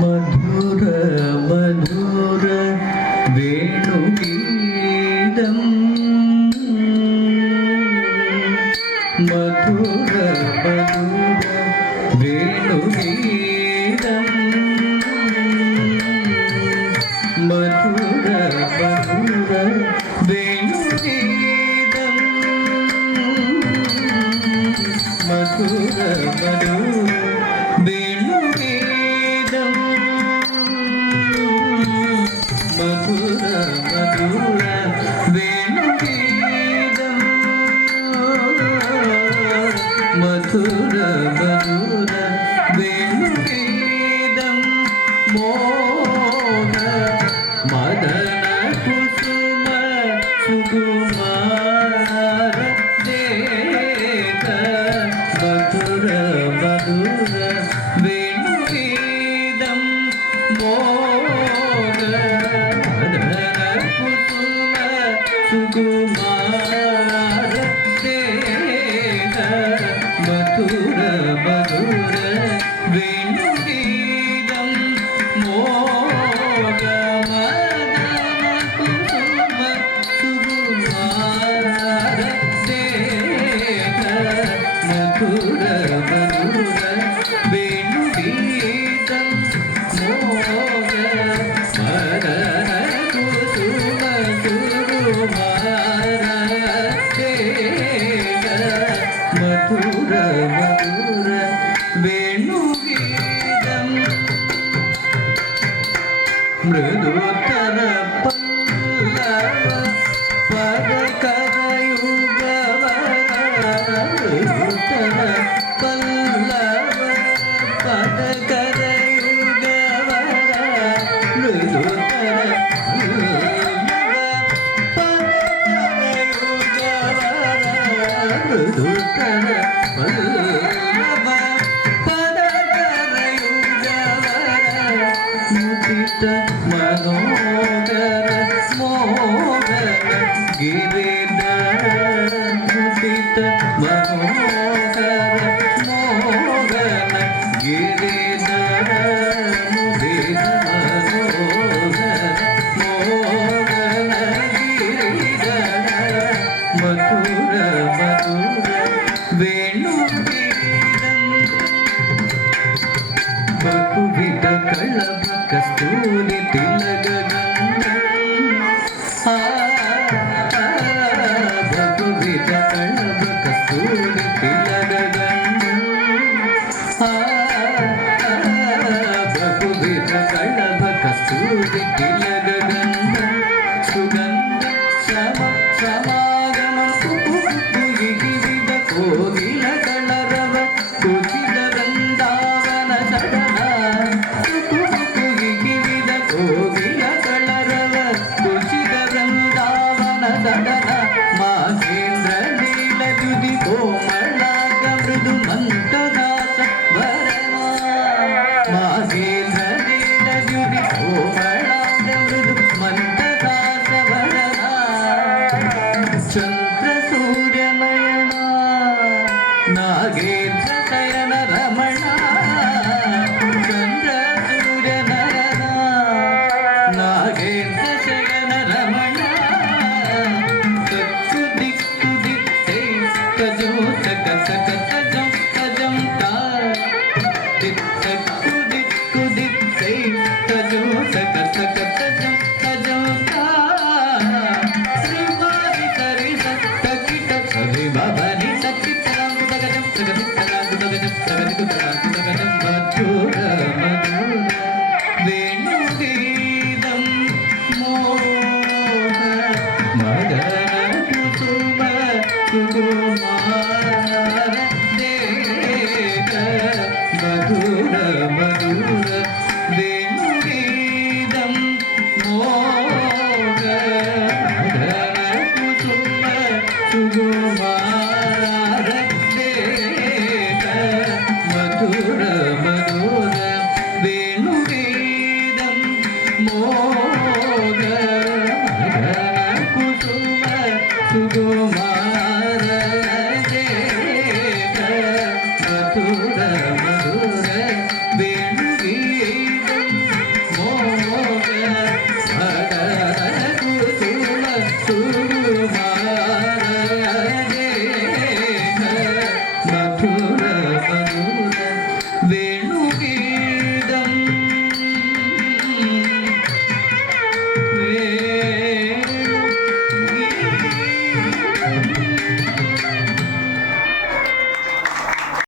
മധുര മധുര വേണുഗീതം മധുര മധുര വേണുഗീതം മധുര മധുര വേണുഗീതം മധുര മധുര വേണുഗീതം മധുര മധുര വേണുഗീതം മധുര മധുര വേണുഗീതം മോഹ മദന കുസുമ സുകുമാര ദേഹ മധുര മധുര വേണുഗീതം മോഹ മദന കുസുമ സുകുമാര ദേഹ മധുര മധുര വേണുഗീതം മോഹ മദന കുസുമ സുകുമാര ദേഹ മധുര മധുര വേണുഗീതം മോഹ മദന കുസുമ സുകുമാര ദേഹ മധുര മധുര വേണുഗീതം മൃദുതര പല്ലവ പദകരയുഗവര മൃദുതര പല്ലവ പദകരയുഗവര മൃദുതര മൃദുതര പല്ലവ പദകരയുഗവര മുദിത മനോഹര മോഹന ഗിരിധര മുദിത മനോഹര മോഹന ഗിരിധര മുദിത മനോഹര മോഹന ഗിരിധര മധുര മധുര വേണുഗീതം ಬಹುವಿಧ ಕಳವ ಕಸ್ತೂರಿ